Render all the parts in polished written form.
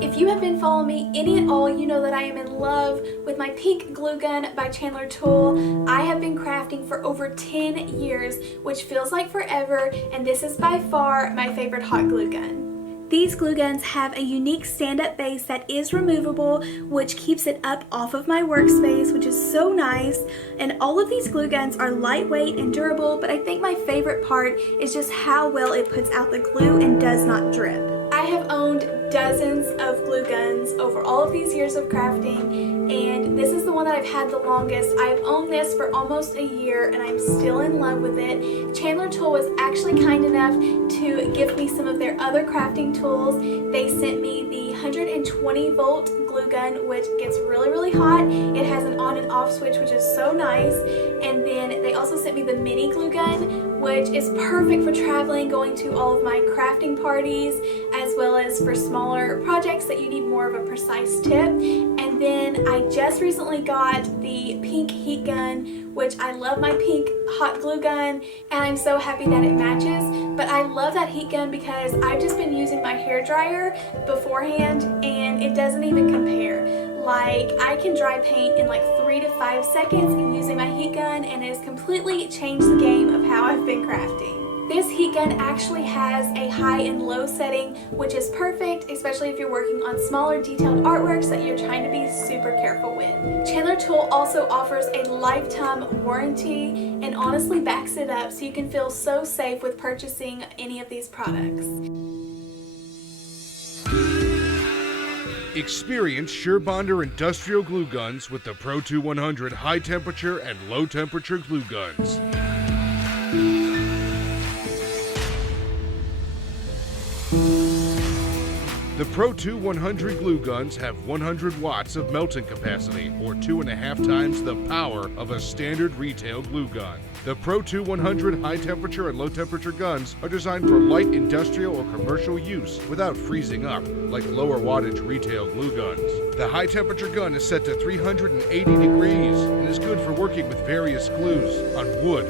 If you have been following me any at all, you know that I am in love with my pink glue gun by Chandler Tool. I have been crafting for over 10 years, which feels like forever, and this is by far my favorite hot glue gun. These glue guns have a unique stand-up base that is removable, which keeps it up off of my workspace, which is so nice. And all of these glue guns are lightweight and durable, but I think my favorite part is just how well it puts out the glue and does not drip. I have owned dozens of glue guns over all of these years of crafting, and this is the one that I've had the longest. I've owned this for almost a year and I'm still in love with it. Chandler Tool was actually kind enough to give me some of their other crafting tools. They sent me the 120 volt glue gun, which gets really hot. It has an on and off switch, which is so nice. And then they also sent me the mini glue gun, which is perfect for traveling, going to all of my crafting parties, as well as for smaller projects that you need more of a precise tip. And then I just recently got the pink heat gun, which I love my pink hot glue gun, and I'm so happy that it matches. But I love that heat gun because I've just been using my hair dryer beforehand and it doesn't even compare. Like, I can dry paint in like 3 to 5 seconds using my heat gun, and it has completely changed the game of how I've been crafting. This heat gun actually has a high and low setting, which is perfect, especially if you're working on smaller detailed artworks that you're trying to be super careful with. Chandler Tool also offers a lifetime warranty and honestly backs it up, so you can feel so safe with purchasing any of these products. Experience SureBonder industrial glue guns with the Pro 2 100 high temperature and low temperature glue guns. The Pro 2 100 glue guns have 100 watts of melting capacity, or 2.5 times the power of a standard retail glue gun. The Pro 2 100 high temperature and low temperature guns are designed for light industrial or commercial use without freezing up, like lower wattage retail glue guns. The high temperature gun is set to 380 degrees and is good for working with various glues on wood,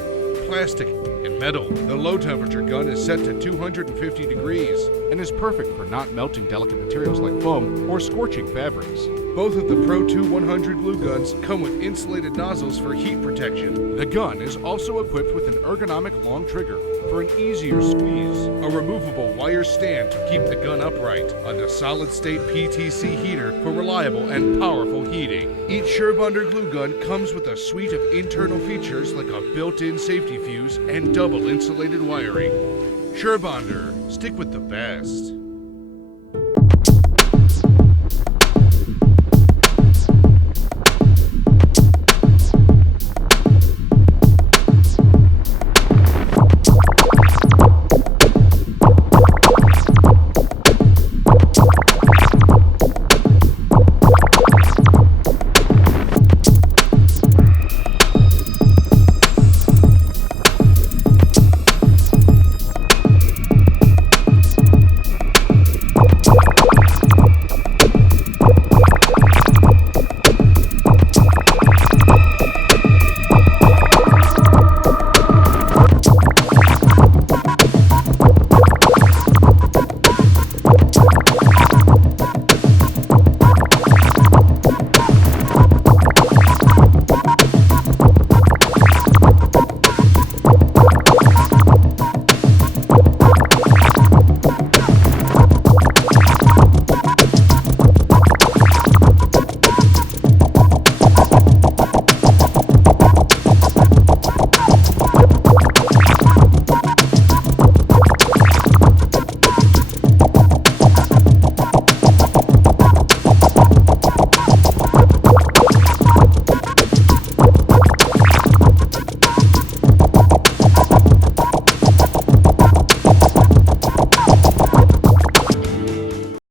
plastic, and metal. The low temperature gun is set to 250 degrees and is perfect for not melting delicate materials like foam or scorching fabrics. Both of the Pro 2 100 glue guns come with insulated nozzles for heat protection. The gun is also equipped with an ergonomic long trigger for an easier squeeze, a removable wire stand to keep the gun upright, and a solid-state PTC heater for reliable and powerful heating. Each SureBonder glue gun comes with a suite of internal features like a built-in safety fuse and double insulated wiring. SureBonder, stick with the best.